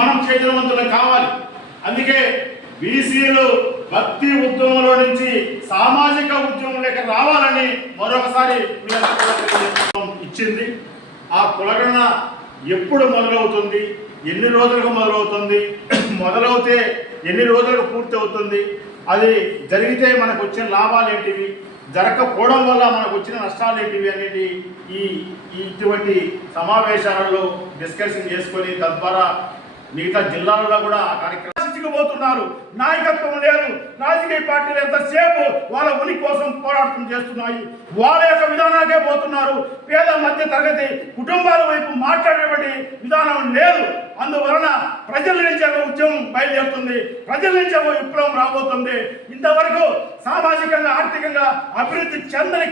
మనం చైతన్యవంతులం కావాలి. అందుకే బీసీలు భక్తి ఉద్యమంలో నుంచి సామాజిక ఉద్యమంలోకి రావాలని మరొకసారి ఇచ్చింది. ఆ కులగణ ఎప్పుడు మొదలవుతుంది? ఎన్ని రోజులకు మొదలవుతుంది? మొదలవుతే ఎన్ని రోజులకు పూర్తి అవుతుంది? అది జరిగితే మనకు వచ్చిన లాభాలు ఏంటివి? జరగకపోవడం వల్ల మనకు వచ్చిన నష్టాలు ఏంటివి అనేది ఈ ఇటువంటి సమావేశాలలో డిస్కషన్ చేసుకొని తద్వారా మిగతా జిల్లాలలో కూడా ఆ కార్యక్రమం పోతున్నారు. నాయకత్వం లేదు. రాజకీయ పార్టీలు ఎంతసేపు వాళ్ళ ఉనికి కోసం పోరాటం చేస్తున్నాయి. వాళ్ళ యొక్క విధానానికే పోతున్నారు. పేద మధ్య తరగతి కుటుంబాల వైపు మాట్లాడేటువంటి విధానం లేదు. అందువలన ప్రజల నుంచి ఒక ఉద్యమం బయలుదేరుతుంది. ప్రజల నుంచి ఒక విప్లవం రాబోతుంది. ఇంతవరకు సామాజికంగా ఆర్థికంగా అభివృద్ధి చెందని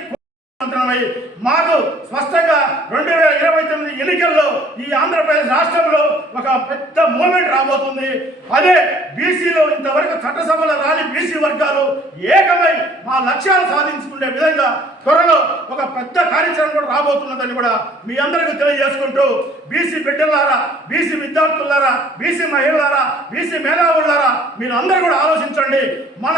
మాకు స్పష్టంగా రెండు వేల ఇరవై తొమ్మిది ఎన్నికల్లో ఈ ఆంధ్రప్రదేశ్ రాష్ట్రంలో ఒక పెద్ద మూమెంట్ రాబోతుంది. అదే బీసీలో ఇంతవరకు చట్టసభలో రాని బీసీ వర్గాలు ఏకమై మా లక్ష్యాలు సాధించుకునే విధంగా త్వరలో ఒక పెద్ద కార్యాచరణ కూడా రాబోతున్నదని కూడా మీ అందరికీ తెలియజేసుకుంటూ బీసీ బిడ్డలారా బీసీ విద్యార్థులారా బీసీ మహిళలారా బీసీ మేధావులారా మీరు అందరూ కూడా ఆలోచించండి. మన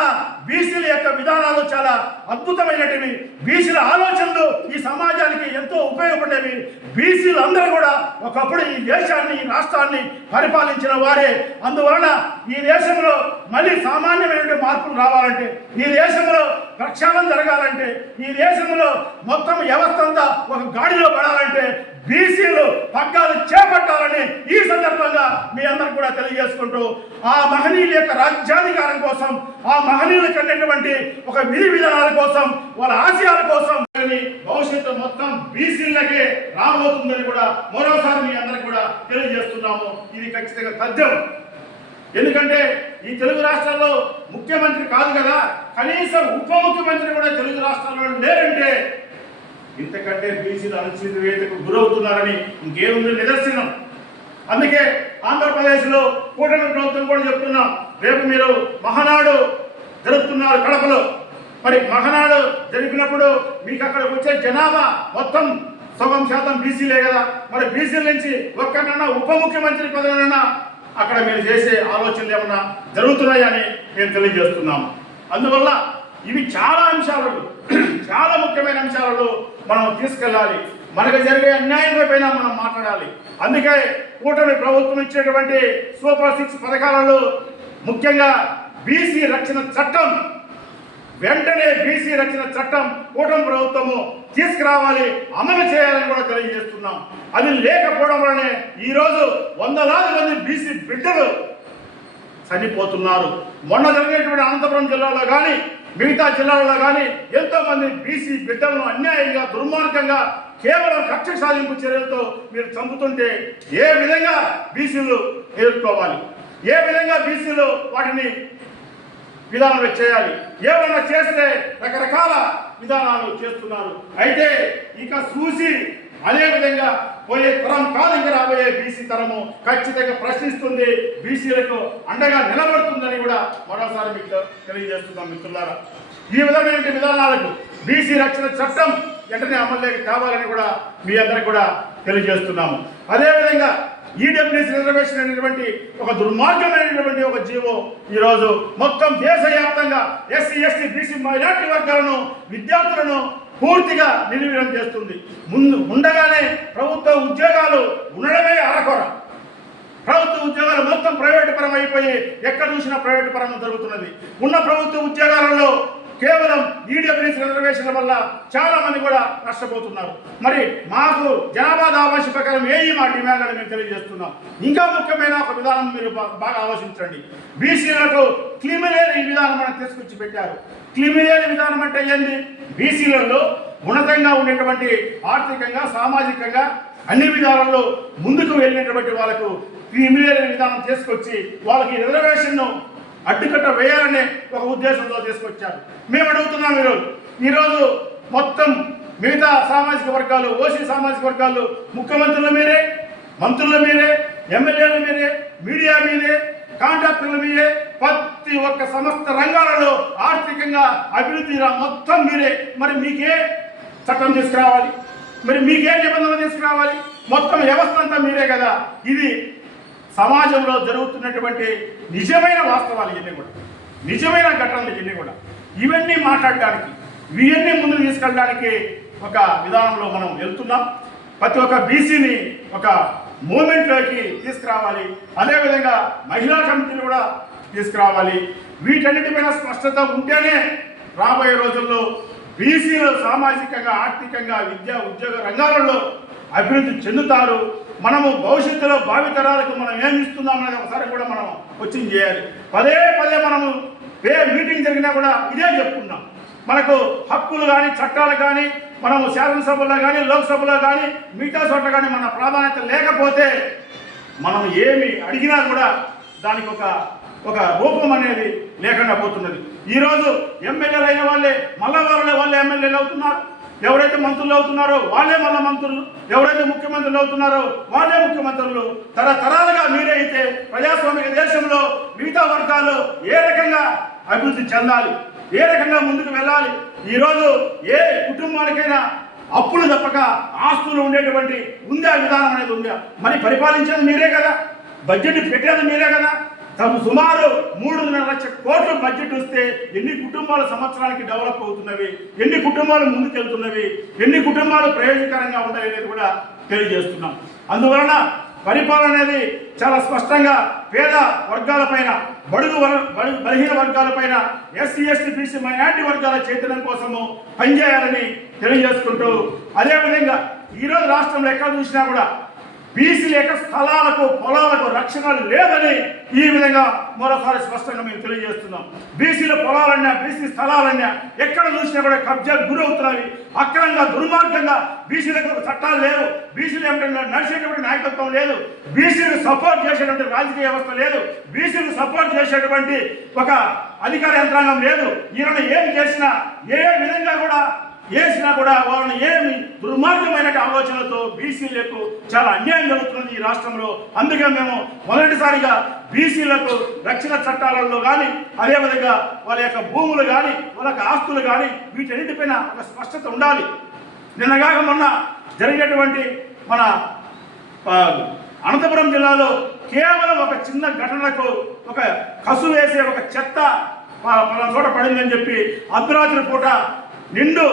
బీసీల యొక్క విధానాలు చాలా అద్భుతమైనటివి. బీసీల ఆలోచనలు ఈ సమాజానికి ఎంతో ఉపయోగపడేవి. బీసీలు అందరూ కూడా ఒకప్పుడు ఈ దేశాన్ని ఈ రాష్ట్రాన్ని పరిపాలించిన వారే. అందువలన ఈ దేశంలో మళ్ళీ సామాన్యమైన మార్పులు రావాలంటే ఈ దేశంలో ప్రక్షాళన జరగాలంటే ఈ దేశంలో మొత్తం వ్యవస్థ అంతా ఒక గాడిలో పడాలంటే బీసీలు పగ్గాలు చేపట్టాలని ఈ సందర్భంగా మీ అందరు కూడా తెలియజేసుకుంటూ ఆ మహనీయుల యొక్క రాజ్యాధికారం కోసం ఆ మహనీయులు అన్నటువంటి ఒక విధి విధానాల కోసం వాళ్ళ ఆశయాల కోసం భవిష్యత్తు మొత్తం బీసీలకే రాబోతుందని కూడా మరోసారి మీ అందరికి కూడా తెలియజేస్తున్నాము. ఇది ఖచ్చితంగా తథ్యం. ఎందుకంటే ఈ తెలుగు రాష్ట్రాల్లో ముఖ్యమంత్రి కాదు కదా. కనీసం ఉప ముఖ్యమంత్రి కూడా తెలుగు రాష్ట్రాల్లో లేరంటే ఇంతకంటే బీసీలు అణచివేతకు గురవుతున్నారని ఇంకేముంది నిదర్శనం. అందుకే ఆంధ్రప్రదేశ్లో కూటమి ప్రభుత్వం కూడా చెప్తున్నాం రేపు మీరు మహానాడు జరుపుతున్నారు కడపలో. మరి మహానాడు జరిపినప్పుడు మీకు అక్కడికి వచ్చే జనాభా మొత్తం సగం శాతం బీసీలే కదా. మరి బీసీల నుంచి ఒక్కనన్నా ఉప ముఖ్యమంత్రి పదవినన్నా అక్కడ మీరు చేసే ఆలోచనలు ఏమన్నా జరుగుతున్నాయని మేము తెలియజేస్తున్నాము. అందువల్ల ఇవి చాలా అంశాలలో చాలా ముఖ్యమైన అంశాలలో మనం తీసుకెళ్ళాలి. మనకు జరిగే అన్యాయం పైన మనం మాట్లాడాలి. అందుకే కూటమి ప్రభుత్వం ఇచ్చేటువంటి సూపర్ సిక్స్ పథకాలలో ముఖ్యంగా బీసీ రక్షణ చట్టం వెంటనే బీసీ రక్షణ చట్టం కూటమి ప్రభుత్వము తీసుకురావాలి అమలు చేయాలని కూడా తెలియజేస్తున్నాం. అది లేకపోవడం వల్లనే ఈరోజు వందలాది మంది బీసీ బిడ్డలు చనిపోతున్నారు. మొన్న జరిగినటువంటి అనంతపురం జిల్లాలో కానీ మిగతా జిల్లాలలో కానీ ఎంతో మంది బీసీ బిడ్డలను అన్యాయంగా దుర్మార్గంగా కేవలం కక్ష సాధింపు చర్యలతో మీరు చంపుతుంటే ఏ విధంగా బీసీలు ఎదుర్కోవాలి? ఏ విధంగా బీసీలు వాటిని విధానం చేయాలి? ఏమైనా చేస్తే రకరకాల విధానాలు చేస్తున్నారు. అయితే ఇక చూసి అదే విధంగా పోయే తరం కాదు ఇంకా రాబోయే బీసీ తరము. ఖచ్చితంగా ప్రశ్నిస్తుంది. బీసీలకు అండగా నిలబడుతుందని కూడా మరోసారి మీకు తెలియజేస్తున్నాం మిత్రులారా. ఈ విధమైన విధానాలకు బీసీ రక్షణ చట్టం వెంటనే అమల్లోకి కావాలని కూడా మీ అందరికి కూడా తెలియజేస్తున్నాము. అదేవిధంగా ఈడబ్ల్యూసీ రిజర్వేషన్ అనేటువంటి ఒక దుర్మార్గమైనటువంటి ఒక జీవో ఈరోజు మొత్తం దేశవ్యాప్తంగా ఎస్సీ ఎస్టీ బీసీ మైనార్టీ వర్గాలను విద్యార్థులను పూర్తిగా నిర్వీర్యం చేస్తుంది. ముందు ఉండగానే ప్రభుత్వ ఉద్యోగాలు ఉండడమే అరకొర ప్రభుత్వ ఉద్యోగాలు మొత్తం ప్రైవేటు పరం అయిపోయి ఎక్కడ చూసినా ప్రైవేటు పరంగా జరుగుతున్నది. ఉన్న ప్రభుత్వ ఉద్యోగాలలో కేవలం ఈడబ్ల్యూఎస్ రిజర్వేషన్ల వల్ల చాలా మంది కూడా నష్టపోతున్నారు. మరి మాకు జనాభా దావాసి ప్రకారం ఏయి మా డిమాండ్ అని మేము తెలియజేస్తున్నాం. ఇంకా ముఖ్యమైన ఒక విధానం మీరు బాగా ఆలోచించండి. బీసీలకు క్లిమిలేని విధానం మనం తీసుకొచ్చి పెట్టారు. క్లిమిలేని విధానం అంటే ఏంది? బీసీలలో ఉన్నతంగా ఉండేటువంటి ఆర్థికంగా సామాజికంగా అన్ని విధాలలో ముందుకు వెళ్ళినటువంటి వాళ్ళకు క్రిమినల్ విధానం తీసుకొచ్చి వాళ్ళకి రిజర్వేషన్ను అడ్డుకట్ట వేయాలనే ఒక ఉద్దేశంతో తీసుకొచ్చారు. మేము అడుగుతున్నాం ఈరోజు. ఈరోజు మొత్తం మిగతా సామాజిక వర్గాలు ఓసీ సామాజిక వర్గాలు ముఖ్యమంత్రుల మీరే మంత్రుల మీరే ఎమ్మెల్యేల మీరే మీడియా మీదే కాంట్రాక్టర్ల మీదే ప్రతి ఒక్క సమస్త రంగాలలో ఆర్థికంగా అభివృద్ధి మొత్తం మీరే. మరి మీకే చట్టం తీసుకురావాలి. మరి మీకే నిబంధనలు తీసుకురావాలి. మొత్తం వ్యవస్థ అంతా మీరే కదా. ఇది సమాజంలో జరుగుతున్నటువంటి నిజమైన వాస్తవాలు ఇవన్నీ కూడా. నిజమైన ఘటనలు ఇవన్నీ కూడా. ఇవన్నీ మాట్లాడడానికి ఇవన్నీ ముందుకు తీసుకెళ్ళడానికి ఒక విధానంలో మనం వెళ్తున్నాం. ప్రతి ఒక్క బీసీని ఒక మూమెంట్లోకి తీసుకురావాలి. అదేవిధంగా మహిళా కమిటీలు కూడా తీసుకురావాలి. వీటన్నిటిపైన స్పష్టత ఉంటేనే రాబోయే రోజుల్లో బీసీలు సామాజికంగా ఆర్థికంగా విద్యా ఉద్యోగ రంగాలలో అభివృద్ధి చెందుతారు. మనము భవిష్యత్తులో భావితరాలకు మనం ఏం ఇస్తున్నాం అనేది ఒకసారి కూడా మనం వచ్చింది చేయాలి. పదే పదే మనము ఏ మీటింగ్ జరిగినా కూడా ఇదే చెప్పుకున్నాం మనకు హక్కులు కానీ చట్టాలు కానీ మనము శాసనసభలో కానీ లోక్సభలో కానీ మిగతా చోట్ల కానీ మన ప్రాధాన్యత లేకపోతే మనం ఏమి అడిగినా కూడా దానికి ఒక ఒక రూపం అనేది లేకుండా పోతున్నది. ఈరోజు ఎమ్మెల్యేలు అయిన వాళ్ళే మళ్ళా వాళ్ళే వాళ్ళే ఎమ్మెల్యేలు అవుతున్నారు. ఎవరైతే మంత్రులు అవుతున్నారో వాళ్ళే మళ్ళీ మంత్రులు. ఎవరైతే ముఖ్యమంత్రులు అవుతున్నారో వాళ్ళే ముఖ్యమంత్రులు. తరతరాలుగా మీరైతే అయితే ప్రజాస్వామిక దేశంలో మిగతా వర్గాలు ఏ రకంగా అభివృద్ధి చెందాలి ఏ రకంగా ముందుకు వెళ్ళాలి ఈరోజు ఏ కుటుంబానికైనా అప్పులు తప్పక ఆస్తులు ఉండేటువంటి ఉందా విధానం అనేది ఉందా? మరి పరిపాలించేది మీరే కదా. బడ్జెట్ పెట్టేది మీరే కదా. తమ సుమారు మూడున్నర లక్ష కోట్ల బడ్జెట్ వస్తే ఎన్ని కుటుంబాలు సంవత్సరానికి డెవలప్ అవుతున్నవి ఎన్ని కుటుంబాలు ముందుకెళ్తున్నవి ఎన్ని కుటుంబాలు ప్రయోజనకరంగా ఉంటాయి అనేది కూడా తెలియజేస్తున్నాం. అందువలన పరిపాలన అనేది చాలా స్పష్టంగా పేద వర్గాలపైన బడుగు బలహీన వర్గాలపైన ఎస్సీ ఎస్టీ బీసీ మైనార్టీ వర్గాల చైతన్యం కోసము పనిచేయాలని తెలియజేసుకుంటూ అదేవిధంగా ఈరోజు రాష్ట్రంలో ఎక్కడ చూసినా కూడా బీసీ యొక్క స్థలాలకు పొలాలకు రక్షణ లేదని ఈ విధంగా మరోసారి స్పష్టంగా మేము తెలియజేస్తున్నాం. బీసీల పొలాలన్నా బీసీ స్థలాలన్నా ఎక్కడ చూసినా కూడా కబ్జాకు గురవుతున్నవి అక్రమంగా దుర్మార్గంగా బీసీలకు చట్టాలు లేవు. బీసీలు ఏమిటంటే నడిచేటువంటి నాయకత్వం లేదు. బీసీలు సపోర్ట్ చేసేటువంటి రాజకీయ వ్యవస్థ లేదు. బీసీలు సపోర్ట్ చేసేటువంటి ఒక అధికార యంత్రాంగం లేదు. ఈయన ఏం చేసినా ఏ విధంగా కూడా చేసినా కూడా వాళ్ళని ఏమి దుర్మార్గమైన ఆలోచనలతో బీసీలకు చాలా అన్యాయం జరుగుతుంది ఈ రాష్ట్రంలో. అందుకే మేము మొదటిసారిగా బీసీలకు రక్షణ చట్టాలలో కానీ అదేవిధంగా వాళ్ళ యొక్క భూములు కానీ వాళ్ళ యొక్క ఆస్తులు కానీ వీటన్నిటిపైన ఒక స్పష్టత ఉండాలి. నిన్నగాక మొన్న జరిగినటువంటి మన అనంతపురం జిల్లాలో కేవలం ఒక చిన్న ఘటనకు ఒక కసు వేసే ఒక చెత్త మన చోట పడిందని చెప్పి అర్ధరాత్రి పూట నిండు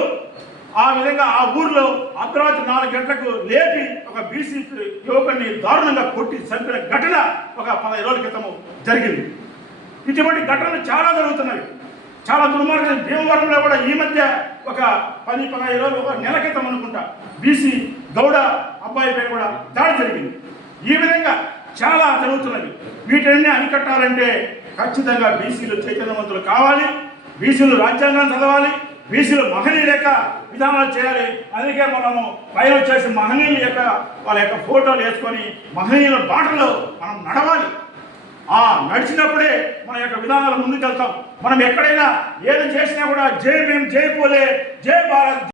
ఆ విధంగా ఆ ఊర్లో అర్ధరాత్రి నాలుగు గంటలకు లేపి ఒక బీసీ యువకుడిని దారుణంగా కొట్టి చంపిన ఘటన ఒక పదహైదు రోజుల క్రితము జరిగింది. ఇటువంటి ఘటనలు చాలా జరుగుతున్నాయి. చాలా దుర్మార్గం. భీమవరంలో కూడా ఈ మధ్య ఒక పది పదహైదు రోజులు ఒక నెల క్రితం అనుకుంటా బీసీ గౌడ అబ్బాయి పైన కూడా దాడి జరిగింది. ఈ విధంగా చాలా జరుగుతున్నది. వీటన్ని అరికట్టాలంటే ఖచ్చితంగా బీసీలు చైతన్యవంతులు కావాలి. బీసీలు రాజ్యాంగం చదవాలి. బీసీలు మహనీయుల యొక్క విధానాలు చేయాలి. అందుకే మనము పైన వచ్చేసి మహనీయుల యొక్క వాళ్ళ యొక్క ఫోటోలు వేసుకొని మహనీయుల బాటలో మనం నడవాలి. ఆ నడిచినప్పుడే మన యొక్క విధానాలు ముందుకెళ్తాం. మనం ఎక్కడైనా ఏది చేసినా కూడా జై భీమ్ జై పోలే జై భారత్